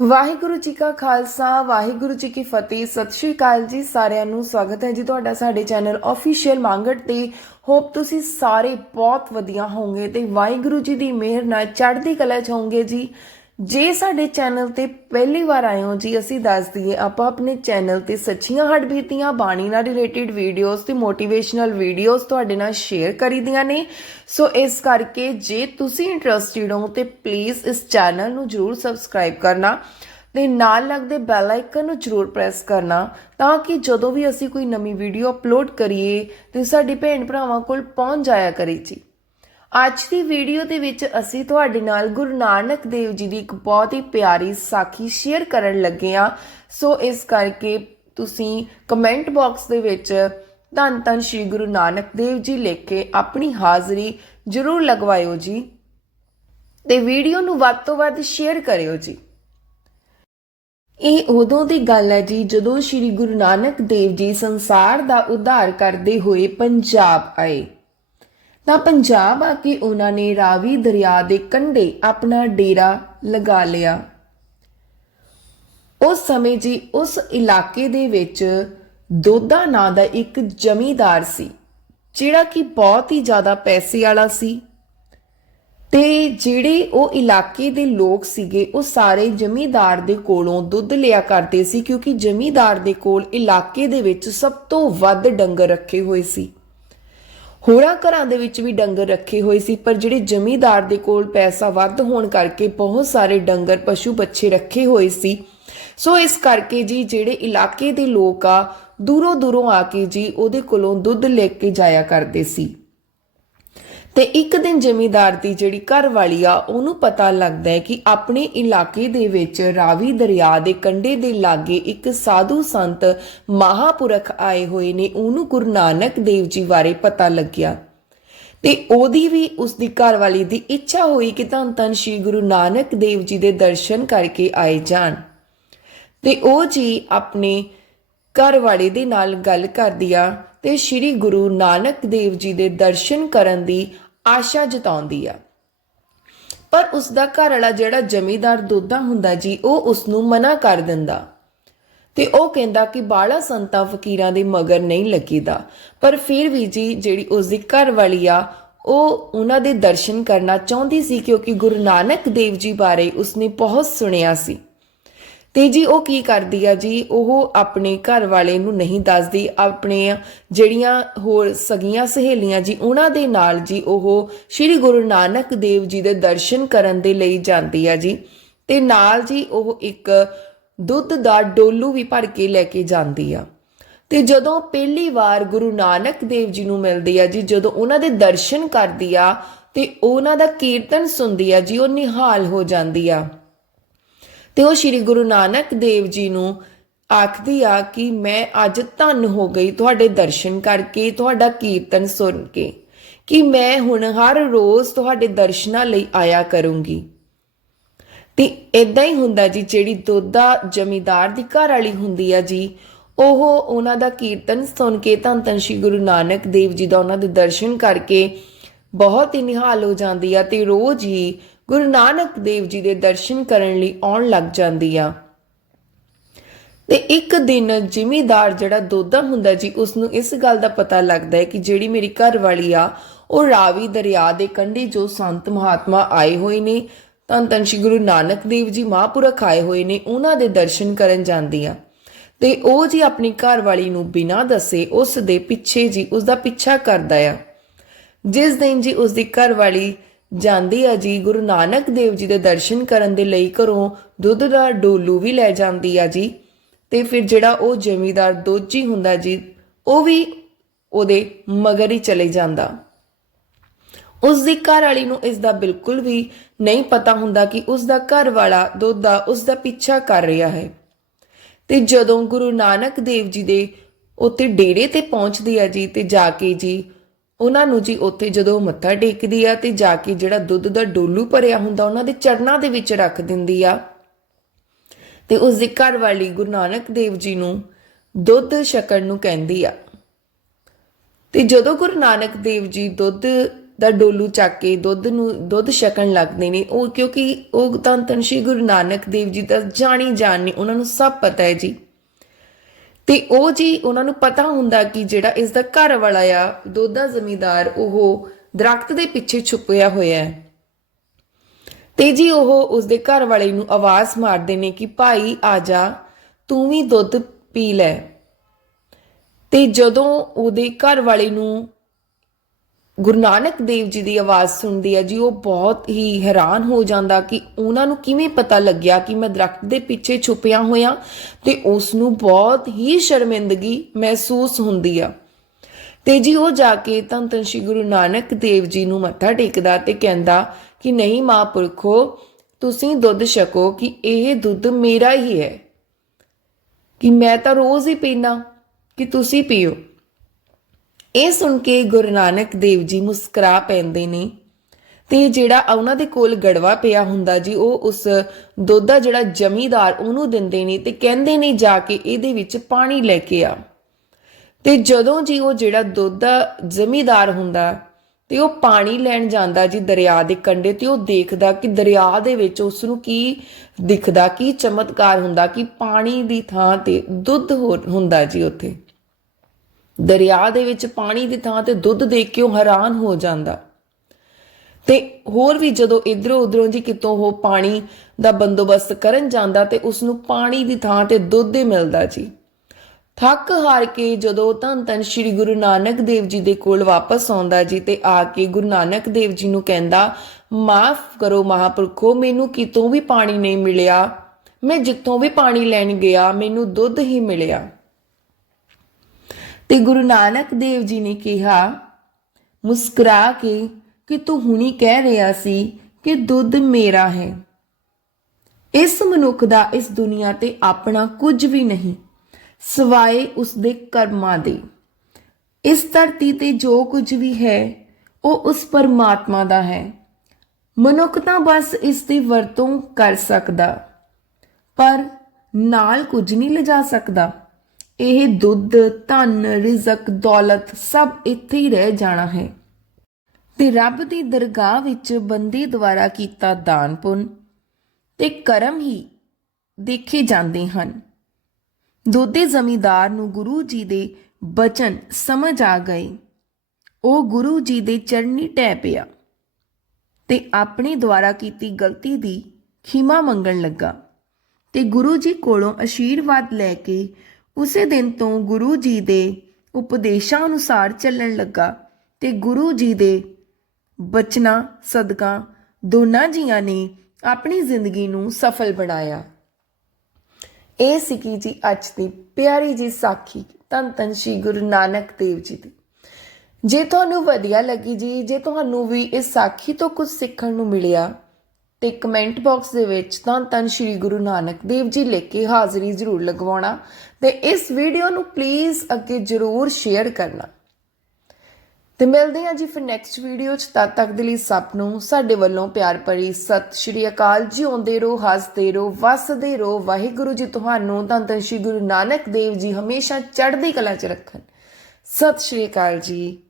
ਵਾਹਿਗੁਰੂ ਜੀ ਕਾ ਖਾਲਸਾ, ਵਾਹਿਗੁਰੂ ਜੀ ਕੀ ਫਤਿਹ। ਸਤਿ ਸ਼੍ਰੀ ਅਕਾਲ ਜੀ, ਸਾਰਿਆਂ ਨੂੰ ਸਵਾਗਤ ਹੈ ਜੀ ਤੁਹਾਡਾ ਸਾਡੇ ਚੈਨਲ ਆਫੀਸ਼ੀਅਲ ਮੰਗਟ ਤੇ। ਹੋਪ ਤੁਸੀਂ ਸਾਰੇ ਬਹੁਤ ਵਧੀਆ ਹੋਵੋਗੇ ਤੇ ਵਾਹਿਗੁਰੂ ਜੀ ਦੀ ਮਿਹਰ ਨਾਲ ਚੜ੍ਹਦੀ ਕਲਾ ਚ ਹੋਵੋਗੇ ਜੀ। ਜੇ ਸਾਡੇ ਚੈਨਲ ਤੇ ਪਹਿਲੀ ਵਾਰ ਆਏ ਹੋ ਜੀ, ਅਸੀਂ ਦੱਸ ਦਈਏ, ਆਪਾਂ ਆਪਣੇ ਚੈਨਲ ਤੇ ਸੱਚੀਆਂ ਹੜਬੀਤੀਆਂ ਬਾਣੀ ਨਾਲ ਰਿਲੇਟਡ ਵੀਡੀਓਜ਼ ਤੇ ਮੋਟੀਵੇਸ਼ਨਲ ਵੀਡੀਓਜ਼ ਤੁਹਾਡੇ ਨਾਲ ਸ਼ੇਅਰ ਕਰੀਦੀਆਂ ਨੇ। ਸੋ ਇਸ ਕਰਕੇ ਜੇ ਤੁਸੀਂ ਇੰਟਰਸਟਿਡ ਹੋ, ਤੇ ਪਲੀਜ਼ ਇਸ ਚੈਨਲ ਨੂੰ ਜਰੂਰ ਸਬਸਕ੍ਰਾਈਬ ਕਰਨਾ ਤੇ ਨਾਲ ਲੱਗਦੇ ਬੈਲ ਆਈਕਨ ਨੂੰ ਜਰੂਰ ਪ੍ਰੈਸ ਕਰਨਾ ਤਾਂ ਕਿ ਜਦੋਂ ਵੀ ਅਸੀਂ ਕੋਈ ਨਵੀਂ ਵੀਡੀਓ ਅਪਲੋਡ ਕਰੀਏ, ਤੇ ਸਾਡੇ ਭੈਣ ਭਰਾਵਾਂ ਕੋਲ ਪਹੁੰਚ ਜਾਇਆ ਕਰੇ ਜੀ। ਅੱਜ ਦੀ ਵੀਡੀਓ ਦੇ ਵਿੱਚ ਅਸੀਂ ਤੁਹਾਡੇ ਨਾਲ ਗੁਰੂ ਨਾਨਕ ਦੇਵ ਜੀ ਦੀ ਇੱਕ ਬਹੁਤ ਹੀ ਪਿਆਰੀ ਸਾਖੀ ਸ਼ੇਅਰ ਕਰਨ ਲੱਗੇ ਆ ਸੋ ਇਸ ਕਰਕੇ ਤੁਸੀਂ ਕਮੈਂਟ ਬਾਕਸ ਦੇ ਵਿੱਚ ਧੰਨ ਧੰਨ ਸ਼੍ਰੀ ਗੁਰੂ ਨਾਨਕ ਦੇਵ ਜੀ ਲਿਖ ਕੇ ਆਪਣੀ ਹਾਜ਼ਰੀ ਜ਼ਰੂਰ ਲਗਵਾਇਓ ਜੀ। ਤੇ ਵੀਡੀਓ ਨੂੰ ਵੱਧ ਤੋਂ ਵੱਧ ਸ਼ੇਅਰ ਕਰਿਓ ਜੀ। ਇਹ ਉਦੋਂ ਦੀ ਗੱਲ ਹੈ ਜੀ ਜਦੋਂ ਸ਼੍ਰੀ ਗੁਰੂ ਨਾਨਕ ਦੇਵ ਜੀ ਸੰਸਾਰ ਦਾ ਉਧਾਰ ਕਰਦੇ ਹੋਏ ਪੰਜਾਬ ਆਏ। ਤਾਂ ਪੰਜਾਬ ਆ ਕੇ ਉਹਨਾਂ ਨੇ ਰਾਵੀ ਦਰਿਆ ਦੇ ਕੰਢੇ ਆਪਣਾ ਡੇਰਾ ਲਗਾ ਲਿਆ। ਉਸ ਸਮੇਂ ਜੀ ਉਸ ਇਲਾਕੇ ਦੇ ਵਿੱਚ ਦੋਦਾ ਨਾਂ ਦਾ ਇੱਕ ਜ਼ਮੀਦਾਰ ਸੀ, ਜਿਹੜਾ ਕਿ ਬਹੁਤ ਹੀ ਜ਼ਿਆਦਾ ਪੈਸੇ ਵਾਲਾ ਸੀ। ਤੇ ਜਿਹੜੇ ਉਹ ਇਲਾਕੇ ਦੇ ਲੋਕ ਸੀਗੇ, ਉਹ ਸਾਰੇ ਜ਼ਮੀਦਾਰ ਦੇ ਕੋਲੋਂ ਦੁੱਧ ਲਿਆ ਕਰਦੇ ਸੀ, ਕਿਉਂਕਿ ਜ਼ਮੀਦਾਰ ਦੇ ਕੋਲ ਇਲਾਕੇ ਦੇ ਵਿੱਚ ਸਭ ਤੋਂ ਵੱਧ ਡੰਗਰ ਰੱਖੇ ਹੋਏ ਸੀ। ਹੋਰਾਂ ਘਰਾਂ ਦੇ ਵਿੱਚ ਵੀ ਡੰਗਰ ਰੱਖੇ ਹੋਏ ਸੀ, ਪਰ ਜਿਹੜੇ ਜ਼ਮੀਂਦਾਰ ਦੇ ਕੋਲ ਪੈਸਾ ਵੱਧ ਹੋਣ ਕਰਕੇ ਬਹੁਤ ਸਾਰੇ ਡੰਗਰ ਪਸ਼ੂ ਬੱਚੇ ਰੱਖੇ ਹੋਏ ਸੀ। ਸੋ ਇਸ ਕਰਕੇ ਜੀ ਜਿਹੜੇ ਇਲਾਕੇ ਦੇ ਲੋਕ ਆ, ਦੂਰੋਂ ਦੂਰੋਂ ਆ ਕੇ ਜੀ ਉਹਦੇ ਕੋਲੋਂ ਦੁੱਧ ਲੈ ਕੇ ਜਾਇਆ ਕਰਦੇ ਸੀ। ਤੇ ਇੱਕ ਦਿਨ ਜਮੀਦਾਰ ਦੀ ਜਿਹੜੀ ਘਰ ਵਾਲੀ ਆ, ਉਹਨੂੰ ਪਤਾ ਲੱਗਦਾ ਹੈ ਕਿ ਆਪਣੇ ਇਲਾਕੇ ਦੇ ਵਿੱਚ ਰਾਵੀ ਦਰਿਆ ਦੇ ਕੰਢੇ ਦੇ ਲਾਗੇ ਇੱਕ ਸਾਧੂ ਸੰਤ ਮਹਾਪੁਰਖ ਆਏ ਹੋਏ ਨੇ। ਉਹਨੂੰ ਗੁਰੂ ਨਾਨਕ ਦੇਵ ਜੀ ਬਾਰੇ ਪਤਾ ਲੱਗਿਆ। ਤੇ ਉਹਦੀ ਵੀ ਉਸ ਦੀ ਘਰ ਵਾਲੀ ਦੀ ਇੱਛਾ ਹੋਈ ਕਿ ਧੰਨ ਧੰਨ ਸ਼੍ਰੀ ਗੁਰੂ ਨਾਨਕ ਦੇਵ ਜੀ ਦੇ ਦਰਸ਼ਨ ਕਰਕੇ ਆਏ ਜਾਣ। ਤੇ ਉਹ ਜੀ ਆਪਣੇ ਘਰ ਵਾਲੇ ਦੇ ਨਾਲ ਗੱਲ ਕਰਦੀ ਆ ਤੇ ਸ਼੍ਰੀ ਗੁਰੂ ਨਾਨਕ ਦੇਵ ਜੀ ਦੇ ਦਰਸ਼ਨ ਕਰਨ ਦੀ ਆਸ਼ਾ ਜਤਾਉਂਦੀ ਆ। ਪਰ ਉਸ ਦਾ ਘਰ ਵਾਲਾ ਜਿਹੜਾ ਜਮੀਦਾਰ ਦੋਦਾ ਹੁੰਦਾ ਜੀ, ਉਹ ਉਸ ਨੂੰ ਮਨਾ ਕਰ ਦਿੰਦਾ। ਤੇ ਉਹ ਕਹਿੰਦਾ ਕਿ ਬਾਲਾ ਸੰਤਾਂ ਫਕੀਰਾਂ ਦੇ ਮਗਰ ਨਹੀਂ ਲੱਗੀਦਾ। ਪਰ ਫਿਰ ਵੀ ਜੀ, ਜਿਹੜੀ ਉਸ ਦੀ ਘਰ ਵਾਲੀ ਆ, ਉਹ ਉਹਨਾਂ ਦੇ ਦਰਸ਼ਨ ਕਰਨਾ ਚਾਹੁੰਦੀ ਸੀ ਕਿਉਂਕਿ ਗੁਰੂ ਨਾਨਕ ਦੇਵ ਜੀ ਬਾਰੇ ਉਸਨੇ ਬਹੁਤ ਸੁਣਿਆ ਸੀ। ਤੇ ਜੀ ਉਹ ਕੀ ਕਰਦੀ ਆ ਜੀ? ਉਹ ਆਪਣੇ ਘਰ ਵਾਲੇ ਨੂੰ ਨਹੀਂ ਦੱਸਦੀ। ਆਪਣੇ ਜਿਹੜੀਆਂ ਹੋਰ ਸਗੀਆਂ ਸਹੇਲੀਆਂ ਜੀ, ਉਹਨਾਂ ਦੇ ਨਾਲ ਜੀ ਉਹ ਸ੍ਰੀ ਗੁਰੂ ਨਾਨਕ ਦੇਵ ਜੀ ਦੇ ਦਰਸ਼ਨ ਕਰਨ ਦੇ ਲਈ ਜਾਂਦੀ ਆ ਜੀ। ਤੇ ਨਾਲ ਜੀ ਉਹ ਇੱਕ ਦੁੱਧ ਦਾ ਡੋਲੂ ਵੀ ਭਰ ਕੇ ਲੈ ਕੇ ਜਾਂਦੀ ਆ। ਤੇ ਜਦੋਂ ਪਹਿਲੀ ਵਾਰ ਗੁਰੂ ਨਾਨਕ ਦੇਵ ਜੀ ਨੂੰ ਮਿਲਦੀ ਆ ਜੀ, ਜਦੋਂ ਉਹਨਾਂ ਦੇ ਦਰਸ਼ਨ ਕਰਦੀ ਆ, ਤੇ ਉਹਨਾਂ ਦਾ ਕੀਰਤਨ ਸੁਣਦੀ ਆ ਜੀ, ਉਹ ਨਿਹਾਲ ਹੋ ਜਾਂਦੀ ਆ। ਤੇ ਉਹ ਸ੍ਰੀ ਗੁਰੂ ਨਾਨਕ ਦੇਵ ਜੀ ਨੂੰ ਆਖਦੀ ਆ ਕਿ ਮੈਂ ਅੱਜ ਧੰਨ ਹੋ ਗਈ ਤੁਹਾਡੇ ਦਰਸ਼ਨ ਕਰਕੇ, ਤੁਹਾਡਾ ਕੀਰਤਨ ਸੁਣ ਕੇ ਕਿ ਮੈਂ ਹੁਣ ਹਰ ਰੋਜ਼ ਤੁਹਾਡੇ ਦਰਸ਼ਨਾਂ ਲਈ ਆਇਆ ਕਰੂੰਗੀ। ਤੇ ਇਦਾਂ ਹੀ ਹੁੰਦਾ ਜੀ, ਜਿਹੜੀ ਦੋਦਾ ਜਮੀਦਾਰ ਦੀ ਘਰ ਵਾਲੀ ਹੁੰਦੀ ਆ ਜੀ, ਉਹ ਉਹਨਾਂ ਦਾ ਕੀਰਤਨ ਸੁਣ ਕੇ ਧੰਨ ਧੰਨ ਸ਼੍ਰੀ ਗੁਰੂ ਨਾਨਕ ਦੇਵ ਜੀ ਦਾ ਉਹਨਾਂ ਦੇ ਦਰਸ਼ਨ ਕਰਕੇ ਬਹੁਤ ਹੀ ਨਿਹਾਲ ਹੋ ਜਾਂਦੀ ਆ ਤੇ ਰੋਜ਼ ਹੀ ਗੁਰੂ ਨਾਨਕ ਦੇਵ ਜੀ ਦੇ ਦਰਸ਼ਨ ਕਰਨ ਲਈ ਆਉਣ ਲੱਗ ਜਾਂਦੀ ਆ। ਤੇ ਇੱਕ ਦਿਨ ਜ਼ਿਮੀਦਾਰ ਜਿਹੜਾ ਦੋਦਾ ਹੁੰਦਾ ਜੀ ਉਸ ਨੂੰ ਇਸ ਗੱਲ ਦਾ ਪਤਾ ਲੱਗਦਾ ਹੈ ਕਿ ਜਿਹੜੀ ਮੇਰੀ ਘਰ ਵਾਲੀ ਆ, ਉਹ ਰਾਵੀ ਦਰਿਆ ਦੇ ਕੰਢੇ ਜੋ ਸੰਤ ਮਹਾਤਮਾ ਆਏ ਹੋਏ ਨੇ, ਧੰਨ ਧੰਨ ਸ਼੍ਰੀ ਗੁਰੂ ਨਾਨਕ ਦੇਵ ਜੀ ਮਹਾਂਪੁਰਖ ਆਏ ਹੋਏ ਨੇ, ਉਹਨਾਂ ਦੇ ਦਰਸ਼ਨ ਕਰਨ ਜਾਂਦੀ ਆ। ਤੇ ਉਹ ਜੀ ਆਪਣੀ ਘਰ ਵਾਲੀ ਨੂੰ ਬਿਨਾਂ ਦੱਸੇ ਉਸ ਦੇ ਪਿੱਛੇ ਜੀ ਉਸ ਦਾ ਪਿੱਛਾ ਕਰਦਾ ਆ। ਜਿਸ ਦਿਨ ਜੀ ਉਸ ਦੀ ਘਰ ਵਾਲੀ ਜਾਂਦੀ ਆ ਜੀ, ਗੁਰੂ ਨਾਨਕ ਦੇਵ ਜੀ ਦੇ ਦਰਸ਼ਨ ਕਰਨ ਦੇ ਲਈ ਘਰੋਂ ਦੁੱਧ ਦਾ ਡੋਲੂ ਵੀ ਲੈ ਜਾਂਦੀ ਆ ਜੀ। ਤੇ ਫਿਰ ਜਿਹੜਾ ਉਹ ਜਮੀਦਾਰ ਦੋਜੀ ਹੁੰਦਾ ਜੀ, ਉਹ ਵੀ ਉਹਦੇ ਮਗਰ ਹੀ ਚਲੇ ਜਾਂਦਾ। ਉਸ ਦੀ ਘਰ ਵਾਲੀ ਨੂੰ ਇਸ ਦਾ ਬਿਲਕੁਲ ਵੀ ਨਹੀਂ ਪਤਾ ਹੁੰਦਾ ਕਿ ਉਸ ਦਾ ਘਰ ਵਾਲਾ ਦੋਦਾ ਉਸ ਦਾ ਪਿੱਛਾ ਕਰ ਰਿਹਾ ਹੈ। ਤੇ ਜਦੋਂ ਗੁਰੂ ਨਾਨਕ ਦੇਵ ਜੀ ਦੇ ਉੱਤੇ ਡੇਰੇ ਤੇ ਪਹੁੰਚਦੀ ਆ ਜੀ, ਤੇ ਜਾ ਕੇ ਜੀ ਉਹਨਾਂ ਨੂੰ ਜੀ ਉੱਥੇ ਜਦੋਂ ਮੱਥਾ ਟੇਕਦੀ ਆ ਤੇ ਜਾ ਕੇ ਜਿਹੜਾ ਦੁੱਧ ਦਾ ਡੋਲੂ ਭਰਿਆ ਹੁੰਦਾ, ਉਹਨਾਂ ਦੇ ਚਰਨਾਂ ਦੇ ਵਿੱਚ ਰੱਖ ਦਿੰਦੀ ਆ। ਤੇ ਉਸ ਦੀ ਘਰ ਵਾਲੀ ਗੁਰੂ ਨਾਨਕ ਦੇਵ ਜੀ ਨੂੰ ਦੁੱਧ ਛਕਣ ਨੂੰ ਕਹਿੰਦੀ ਆ। ਤੇ ਜਦੋਂ ਗੁਰੂ ਨਾਨਕ ਦੇਵ ਜੀ ਦੁੱਧ ਦਾ ਡੋਲੂ ਚੱਕ ਕੇ ਦੁੱਧ ਨੂੰ, ਦੁੱਧ ਛਕਣ ਲੱਗਦੇ ਨੇ, ਉਹ ਕਿਉਂਕਿ ਉਹ ਤਾਂ ਧੰਨ ਸ਼੍ਰੀ ਗੁਰੂ ਨਾਨਕ ਦੇਵ ਜੀ ਦਾ ਜਾਣੀ ਜਾਣ ਨੇ ਉਹਨਾਂ ਨੂੰ ਸਭ ਪਤਾ ਹੈ ਜੀ। ਤੇ ਉਹ ਜੀ ਉਹਨਾਂ ਨੂੰ ਪਤਾ ਹੁੰਦਾ ਕਿ ਜਿਹੜਾ ਇਸ ਦਾ ਘਰ ਵਾਲਾ ਆ ਦੋਦਾ ਜ਼ਮੀਂਦਾਰ, ਉਹ ਦਰਖਤ ਦੇ ਪਿੱਛੇ ਛੁਪਿਆ ਹੋਇਆ ਹੈ। ਤੇ ਜੀ ਉਹ ਉਸਦੇ ਘਰ ਵਾਲੇ ਨੂੰ ਆਵਾਜ਼ ਮਾਰਦੇ ਨੇ ਕਿ, ਭਾਈ, ਆ ਜਾ, ਤੂੰ ਵੀ ਦੁੱਧ ਪੀ ਲੈ। ਤੇ ਜਦੋਂ ਉਹਦੇ ਘਰ ਵਾਲੇ ਨੂੰ ਗੁਰੂ ਨਾਨਕ ਦੇਵ ਜੀ ਦੀ ਆਵਾਜ਼ ਸੁਣਦੀ ਹੈ ਜੀ, ਉਹ ਬਹੁਤ ਹੀ ਹੈਰਾਨ ਹੋ ਜਾਂਦਾ ਕਿ ਉਹਨਾਂ ਨੂੰ ਕਿਵੇਂ ਪਤਾ ਲੱਗਿਆ ਕਿ ਮੈਂ ਦਰਖਤ ਦੇ ਪਿੱਛੇ ਛੁਪਿਆ ਹੋਇਆ ਤੇ ਉਸ ਨੂੰ ਬਹੁਤ ਹੀ ਸ਼ਰਮਿੰਦਗੀ ਮਹਿਸੂਸ ਹੁੰਦੀ ਆ। ਤੇ ਜੀ ਉਹ ਜਾ ਕੇ ਧੰਨ ਧੰਨ ਸ਼੍ਰੀ ਗੁਰੂ ਨਾਨਕ ਦੇਵ ਜੀ ਨੂੰ ਮੱਥਾ ਟੇਕਦਾ ਤੇ ਕਹਿੰਦਾ ਕਿ ਨਹੀਂ ਮਹਾਂਪੁਰਖੋ, ਤੁਸੀਂ ਦੁੱਧ ਛਕੋ ਕਿ ਇਹ ਦੁੱਧ ਮੇਰਾ ਹੀ ਹੈ। ਕਿ ਮੈਂ ਤਾਂ ਰੋਜ਼ ਹੀ ਪੀਣਾ ਕਿ ਤੁਸੀਂ ਪੀਓ। ਇਹ ਸੁਣ ਕੇ ਗੁਰੂ ਨਾਨਕ ਦੇਵ ਜੀ ਮੁਸਕਰਾ ਪੈਂਦੇ ਨੇ। ਤੇ ਜਿਹੜਾ ਉਹਨਾਂ ਦੇ ਕੋਲ ਗੜਵਾ ਪਿਆ ਹੁੰਦਾ ਜੀ, ਉਹ ਉਸ ਦੁੱਧ ਦਾ ਜਿਹੜਾ ਜ਼ਮੀਦਾਰ ਉਹਨੂੰ ਦਿੰਦੇ ਨੇ ਤੇ ਕਹਿੰਦੇ ਨੇ ਜਾ ਕੇ ਇਹਦੇ ਵਿੱਚ ਪਾਣੀ ਲੈ ਕੇ ਆ। ਤੇ ਜਦੋਂ ਜੀ ਉਹ ਜਿਹੜਾ ਦੁੱਧ ਦਾ ਜ਼ਮੀਂਦਾਰ ਹੁੰਦਾ ਤੇ ਉਹ ਪਾਣੀ ਲੈਣ ਜਾਂਦਾ ਜੀ ਦਰਿਆ ਦੇ ਕੰਢੇ ਤੇ, ਉਹ ਦੇਖਦਾ ਕਿ ਦਰਿਆ ਦੇ ਵਿੱਚ ਉਸ ਨੂੰ ਕੀ ਦਿਖਦਾ, ਕੀ ਚਮਤਕਾਰ ਹੁੰਦਾ, ਕਿ ਪਾਣੀ ਦੀ ਥਾਂ ਤੇ ਦੁੱਧ ਹੋ- ਹੁੰਦਾ ਜੀ ਉੱਥੇ। ਦਰਿਆ ਦੇ ਵਿੱਚ ਪਾਣੀ ਦੀ ਥਾਂ ਤੇ ਦੁੱਧ ਦੇਖ ਕੇ ਉਹ ਹੈਰਾਨ ਹੋ ਜਾਂਦਾ। ਤੇ ਹੋਰ ਵੀ ਜਦੋਂ ਇਧਰੋਂ ਉਧਰੋਂ ਜੀ ਕਿਤੋਂ ਉਹ ਪਾਣੀ ਦਾ ਬੰਦੋਬਸਤ ਕਰਨ ਜਾਂਦਾ ਤੇ ਉਸ ਨੂੰ ਪਾਣੀ ਦੀ ਥਾਂ ਤੇ ਦੁੱਧ ਹੀ ਮਿਲਦਾ ਜੀ। ਥੱਕ ਹਾਰ ਕੇ ਜਦੋਂ ਧੰਨ ਧੰਨ ਸ਼੍ਰੀ ਗੁਰੂ ਨਾਨਕ ਦੇਵ ਜੀ ਦੇ ਕੋਲ ਵਾਪਸ ਆਉਂਦਾ ਜੀ ਤੇ ਆ ਕੇ ਗੁਰੂ ਨਾਨਕ ਦੇਵ ਜੀ ਨੂੰ ਕਹਿੰਦਾ, ਮਾਫ ਕਰੋ ਮਹਾਪੁਰਖੋ, ਮੈਨੂੰ ਕਿਤੋਂ ਵੀ ਪਾਣੀ ਨਹੀਂ ਮਿਲਿਆ। ਮੈਂ ਜਿੱਥੋਂ ਵੀ ਪਾਣੀ ਲੈਣ ਗਿਆ, ਮੈਨੂੰ ਦੁੱਧ ਹੀ ਮਿਲਿਆ। ਤੇ ਗੁਰੂ ਨਾਨਕ ਦੇਵ ਜੀ ਨੇ ਕਿਹਾ, ਮੁਸਕਰਾ ਕੇ ਕਿ ਤੂੰ ਹੁਣੀ ਕਹਿ ਰਿਹਾ ਸੀ ਕਿ ਦੁੱਧ ਮੇਰਾ ਹੈ। ਇਸ ਮਨੁੱਖ ਦਾ ਇਸ ਦੁਨੀਆ ਤੇ ਆਪਣਾ ਕੁਝ ਵੀ ਨਹੀਂ, ਸਵਾਏ ਉਸ ਦੇ ਕਰਮਾਂ ਦੇ। ਇਸ ਧਰਤੀ ਤੇ ਜੋ ਕੁਝ ਵੀ ਹੈ, ਉਹ ਉਸ ਪਰਮਾਤਮਾ ਦਾ ਹੈ। ਮਨੁੱਖ ਤਾਂ ਬਸ ਇਸ ਦੀ ਵਰਤੋਂ ਕਰ ਸਕਦਾ, ਪਰ ਨਾਲ ਕੁਝ ਨਹੀਂ ਲਿਜਾ ਸਕਦਾ। ਇਹ ਦੁੱਧ, ਧਨ, ਰਿਜ਼ਕ, ਦੌਲਤ ਸਭ ਇੱਥੇ ਹੀ ਰਹਿ ਜਾਣਾ ਹੈ। ਤੇ ਰੱਬ ਦੀ ਦਰਗਾਹ ਵਿੱਚ ਬੰਦੇ ਦੁਆਰਾ ਕੀਤਾ ਦਾਨ ਪੁੰਨ ਤੇ ਕਰਮ ਹੀ ਦੇਖੇ ਜਾਂਦੇ ਹਨ। ਦੋਦੇ ਜ਼ਮੀਂਦਾਰ ਨੂੰ ਗੁਰੂ ਜੀ ਦੇ ਬਚਨ ਸਮਝ ਆ ਗਏ। ਉਹ ਗੁਰੂ ਜੀ ਦੇ ਚਰਨੀ ਟਹਿ ਪਿਆ ਤੇ ਆਪਣੇ ਦੁਆਰਾ ਕੀਤੀ ਗਲਤੀ ਦੀ ਖਿਮਾ ਮੰਗਣ ਲੱਗਾ ਤੇ ਗੁਰੂ ਜੀ ਕੋਲੋਂ ਅਸ਼ੀਰਵਾਦ ਲੈ ਕੇ ਉਸੇ ਦਿਨ ਤੋਂ ਗੁਰੂ ਜੀ ਦੇ ਉਪਦੇਸ਼ਾਂ ਅਨੁਸਾਰ ਚੱਲਣ ਲੱਗਾ ਤੇ ਗੁਰੂ ਜੀ ਦੇ ਬਚਨਾਂ, ਸਦਕਾ ਦੋਨਾਂ ਜੀਆਂ ਨੇ ਆਪਣੀ ਜ਼ਿੰਦਗੀ ਨੂੰ ਸਫਲ ਬਣਾਇਆ। ਇਹ ਸਿੱਕੀ ਜੀ ਅੱਜ ਦੀ ਪਿਆਰੀ ਜੀ ਸਾਖੀ ਧੰਨ ਧੰਨ ਸ਼੍ਰੀ ਗੁਰੂ ਨਾਨਕ ਦੇਵ ਜੀ ਦੀ। ਜੇ ਤੁਹਾਨੂੰ ਵਧੀਆ ਲੱਗੀ ਜੀ, ਜੇ ਤੁਹਾਨੂੰ ਵੀ ਇਸ ਸਾਖੀ ਤੋਂ ਕੁਝ ਸਿੱਖਣ ਨੂੰ ਮਿਲਿਆ ਤੇ ਕਮੈਂਟ ਬਾਕਸ ਦੇ ਵਿੱਚ ਧੰਨ ਧੰਨ ਸ਼੍ਰੀ ਗੁਰੂ ਨਾਨਕ ਦੇਵ ਜੀ ਲਿਖ ਕੇ ਹਾਜ਼ਰੀ ਜ਼ਰੂਰ ਲਗਵਾਉਣਾ ਤੇ ਇਸ ਵੀਡੀਓ ਨੂੰ ਪਲੀਜ਼ ਅੱਗੇ ਜ਼ਰੂਰ ਸ਼ੇਅਰ ਕਰਨਾ। ਤੇ ਮਿਲਦੇ ਹਾਂ ਜੀ ਫਿਰ ਨੈਕਸਟ ਵੀਡੀਓ ਚ, ਤਦ ਤੱਕ ਦੇ ਲਈ ਸਭ ਨੂੰ ਸਾਡੇ ਵੱਲੋਂ ਪਿਆਰ ਭਰੀ ਸਤਿ ਸ਼੍ਰੀ ਅਕਾਲ ਜੀ। ਆਉਂਦੇ ਰਹੋ, ਹੱਸਦੇ ਰਹੋ, ਵਸਦੇ ਰਹੋ। ਵਾਹਿਗੁਰੂ ਜੀ ਤੁਹਾਨੂੰ ਧੰਨ ਧੰਨ ਸ਼੍ਰੀ ਗੁਰੂ ਨਾਨਕ ਦੇਵ ਜੀ ਹਮੇਸ਼ਾ ਚੜ੍ਹਦੀ ਕਲਾ ਚ ਰੱਖਣ। ਸਤਿ ਸ਼੍ਰੀ ਅਕਾਲ ਜੀ।